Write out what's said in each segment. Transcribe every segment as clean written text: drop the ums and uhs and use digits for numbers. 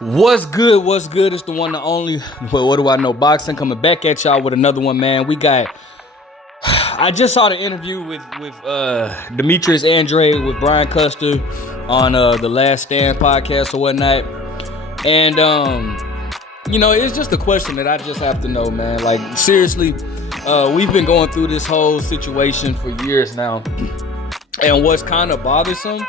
What's good? What's good? It's the one, the only. Well, what do I know? Boxing coming back at y'all with another one, man. We got. I just saw the interview with Demetrius Andrade with Brian Custer on the Last Stand podcast or whatnot, and it's just a question that I just have to know, man. Like seriously, we've been going through this whole situation for years now, and what's kind of bothersome.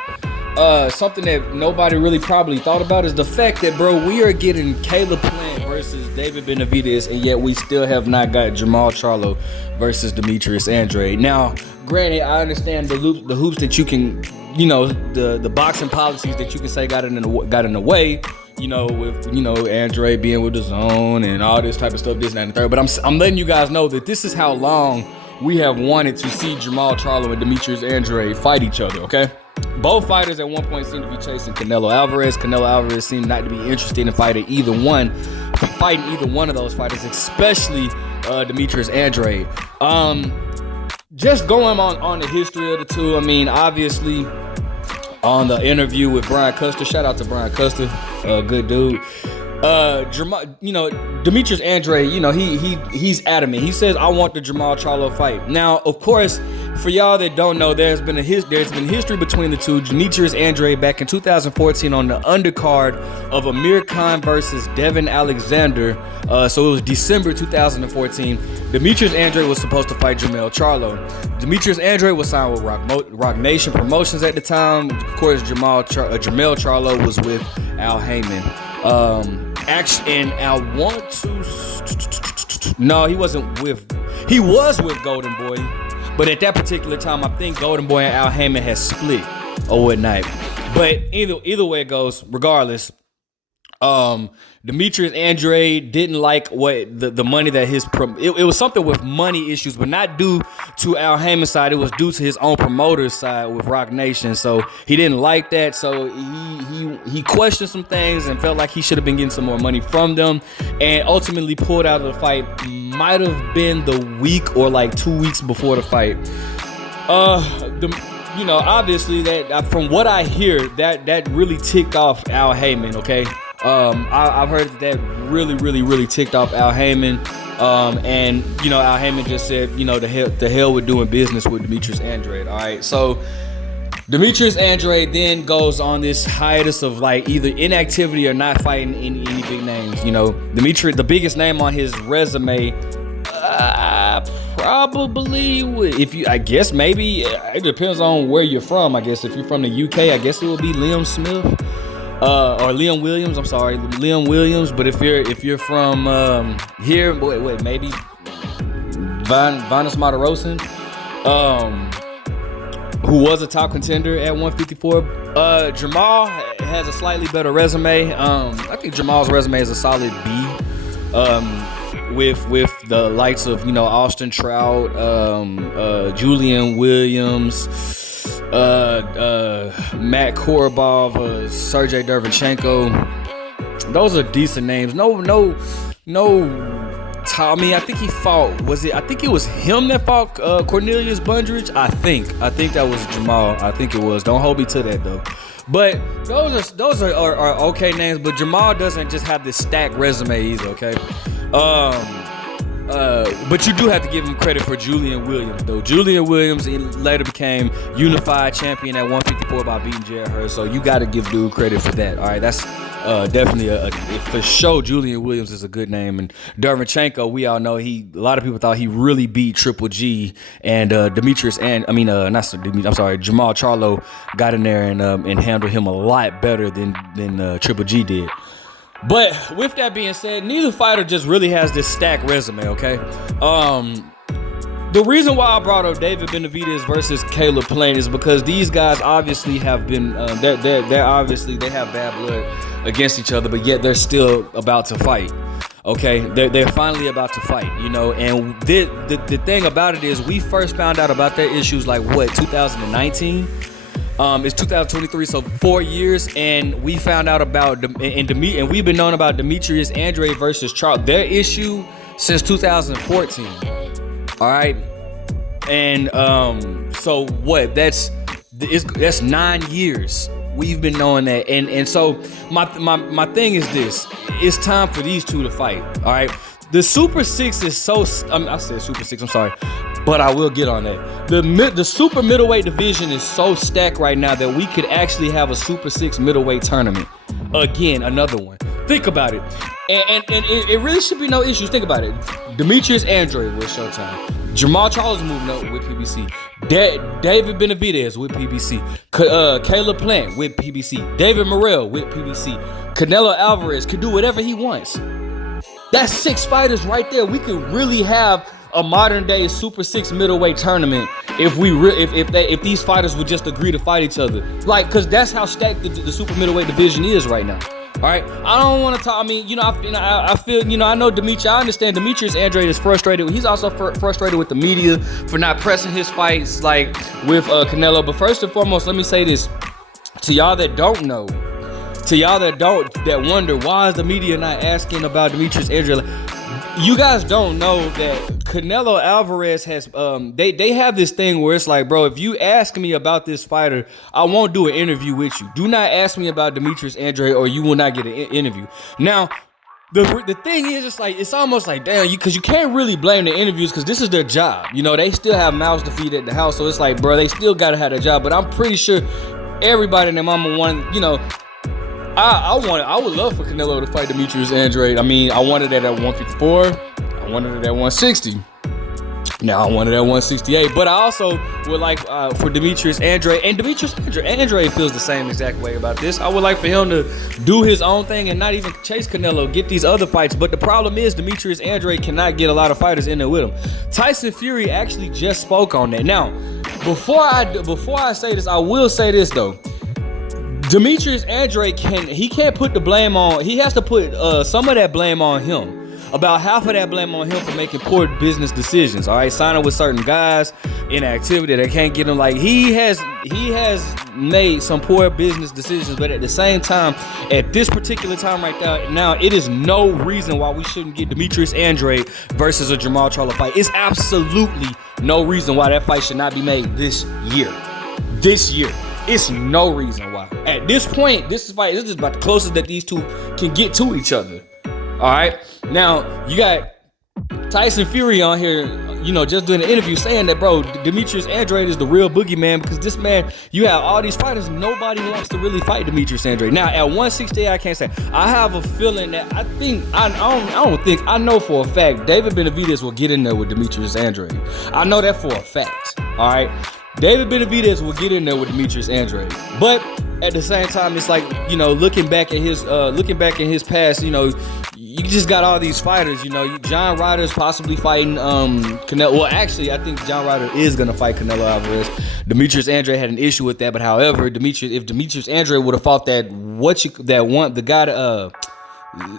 Something that nobody really probably thought about is the fact that, bro, we are getting Caleb Plant versus David Benavidez, and yet we still have not got Jermall Charlo versus Demetrius Andrade. Now, granted, I understand the hoops that you can, the boxing policies that you can say got in the way, with Andrade being with the zone and all this type of stuff, this, that, and the third. But I'm letting you guys know that this is how long we have wanted to see Jermall Charlo and Demetrius Andrade fight each other, okay? Both fighters at one point seemed to be chasing Canelo Alvarez. Canelo Alvarez seemed not to be interested in fighting either one of those fighters, especially Demetrius Andrade. Just going on the history of the two, I mean, obviously, on the interview with Brian Custer, shout out to Brian Custer, good dude. Demetrius Andrade, he's adamant. He says, I want the Jermall Charlo fight. Now, of course, for y'all that don't know, there's been history between the two. Demetrius Andrade back in 2014 on the undercard of Amir Khan versus Devin Alexander. So it was December 2014. Demetrius Andrade was supposed to fight Jermall Charlo. Demetrius Andrade was signed with Rock Nation Promotions at the time. Of course, Jermall Charlo was with Al Heyman. He was with Golden Boy, but at that particular time, I think Golden Boy and Al Heyman had split or whatnot. But either way it goes, regardless, Demetrius Andrade didn't like what the money that it was something with money issues, but not due to Al Heyman's side. It was due to his own promoter's side with Rock Nation. So he didn't like that. So he questioned some things and felt like he should have been getting some more money from them, and ultimately pulled out of the fight. Might have been the week or like 2 weeks before the fight. Obviously that from what I hear, that really ticked off Al Heyman. Okay. I've heard that really ticked off Al Heyman. And Al Heyman just said, the hell with doing business with Demetrius Andrade. All right. So Demetrius Andrade then goes on this hiatus of like either inactivity or not fighting any big names. Demetrius, the biggest name on his resume, probably maybe it depends on where you're from. I guess if you're from the UK, I guess it would be Liam Smith. Or Liam Williams. I'm sorry, Liam Williams. But if you're from here, maybe Vanes Martirosyan, who was a top contender at 154. Jermall has a slightly better resume. I think Jermall's resume is a solid B. With the likes of Austin Trout, Julian Williams, Matt Korobov, Sergey Derevchenko. Those are decent names. No Tommy. I think he fought. I think it was him that fought Cornelius Bundridge. I think that was Jermall. I think it was. Don't hold me to that though. But those are okay names. But Jermall doesn't just have this stacked resume either. Okay. But you do have to give him credit for Julian Williams, though. Julian Williams later became unified champion at 154 by beating Jared Hurd, so you got to give dude credit for that. All right, that's definitely for sure. Julian Williams is a good name, and Derevchenko, we all know a lot of people thought he really beat Triple G, and Jermall Charlo got in there and handled him a lot better than Triple G did. But with that being said, neither fighter just really has this stacked resume, okay? The reason why I brought up David Benavidez versus Caleb Plant is because these guys obviously have been, they have bad blood against each other, but yet they're still about to fight, okay? They're finally about to fight, and the thing about it is we first found out about their issues 2019? It's 2023, so 4 years, and we found out about and we've been knowing about Demetrius Andrade versus Charlo, their issue since 2014. All right, and so what? That's 9 years We've been knowing that. And so my thing is this. It's time for these two to fight. All right. The Super Six is so, I said Super Six, I'm sorry, but I will get on that. The super middleweight division is so stacked right now that we could actually have a Super Six middleweight tournament. Again, another one. Think about it. And it really should be no issues. Think about it. Demetrius Andrade with Showtime. Jermall Charlo's moving up with PBC. David Benavidez with PBC. Caleb Plant with PBC. David Morrell with PBC. Canelo Alvarez could do whatever he wants. That's 6 fighters right there. We could really have a modern day Super 6 middleweight tournament if these fighters would just agree to fight each other. Like, cause that's how stacked the super middleweight division is right now. All right, I don't want to talk. I mean, I feel, I know Demetrius. I understand Demetrius Andrade is frustrated. He's also frustrated with the media for not pressing his fights like with Canelo. But first and foremost, let me say this to y'all that don't know. To y'all that wonder why is the media not asking about Demetrius Andrade? You guys don't know that Canelo Alvarez has they have this thing where it's like, bro, if you ask me about this fighter, I won't do an interview with you. Do not ask me about Demetrius Andrade or you will not get an interview. Now, the thing is, it's almost like, damn, because you can't really blame the interviews because this is their job. They still have mouths to feed at the house, so it's like, bro, they still gotta have their job. But I'm pretty sure everybody in their mama wanted, I would love for Canelo to fight Demetrius Andrade. I mean, I wanted it at 154. I wanted it at 160. Now I wanted it at 168. But I also would like for Demetrius Andrade, and Demetrius Andrade feels the same exact way about this. I would like for him to do his own thing and not even chase Canelo, get these other fights. But the problem is Demetrius Andrade cannot get a lot of fighters in there with him. Tyson Fury actually just spoke on that. Now, before I say this, I will say this though. Demetrius Andrade can't put the blame on. He has to put some of that blame on him. About half of that blame on him for making poor business decisions. All right, signing with certain guys, inactivity that can't get him. Like he has made some poor business decisions, but at the same time, at this particular time right now, it is no reason why we shouldn't get Demetrius Andrade versus a Jermall Charlo fight. It's absolutely no reason why that fight should not be made this year. This year. It's no reason why. At this point, this is about the closest that these two can get to each other. All right. Now, you got Tyson Fury on here, just doing an interview saying that, bro, Demetrius Andrade is the real boogeyman because this man, you have all these fighters, nobody wants to really fight Demetrius Andrade. Now, at 168, I can't say. I have a feeling that I know for a fact David Benavidez will get in there with Demetrius Andrade. I know that for a fact. All right. David Benavidez will get in there with Demetrius Andrade, but at the same time, it's like looking back in his past, you just got all these fighters. John Ryder's possibly fighting Canelo. Well, actually, I think John Ryder is gonna fight Canelo Alvarez. Demetrius Andrade had an issue with that, but however, if Demetrius Andrade would have fought the guy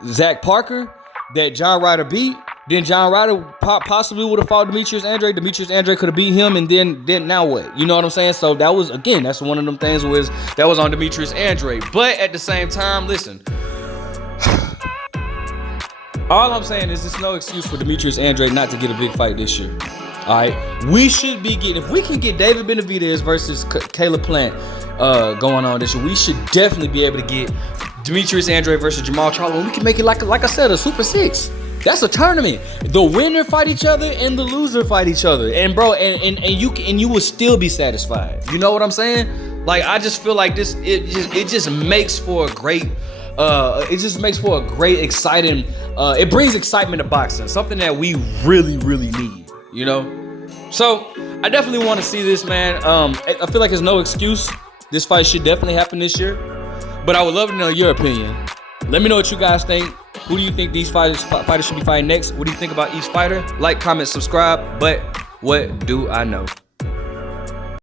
Zach Parker that John Ryder beat. Then John Ryder possibly would have fought Demetrius Andrade. Demetrius Andrade could have beat him, and then now what? You know what I'm saying? So that's one of them things that was on Demetrius Andrade. But at the same time, listen, all I'm saying is there's no excuse for Demetrius Andrade not to get a big fight this year. All right, we should be getting, if we can get David Benavidez versus Caleb Plant going on this year, we should definitely be able to get Demetrius Andrade versus Jermall Charlo, and we can make it like I said, a Super 6. That's a tournament. The winner fight each other and the loser fight each other. And bro, and you will still be satisfied. You know what I'm saying? Like, I just feel like this, it just makes for a great exciting, it brings excitement to boxing. Something that we really, really need, So I definitely want to see this, man. I feel like there's no excuse. This fight should definitely happen this year. But I would love to know your opinion. Let me know what you guys think. Who do you think these fighters should be fighting next? What do you think about each fighter? Like, comment, subscribe. But what do I know?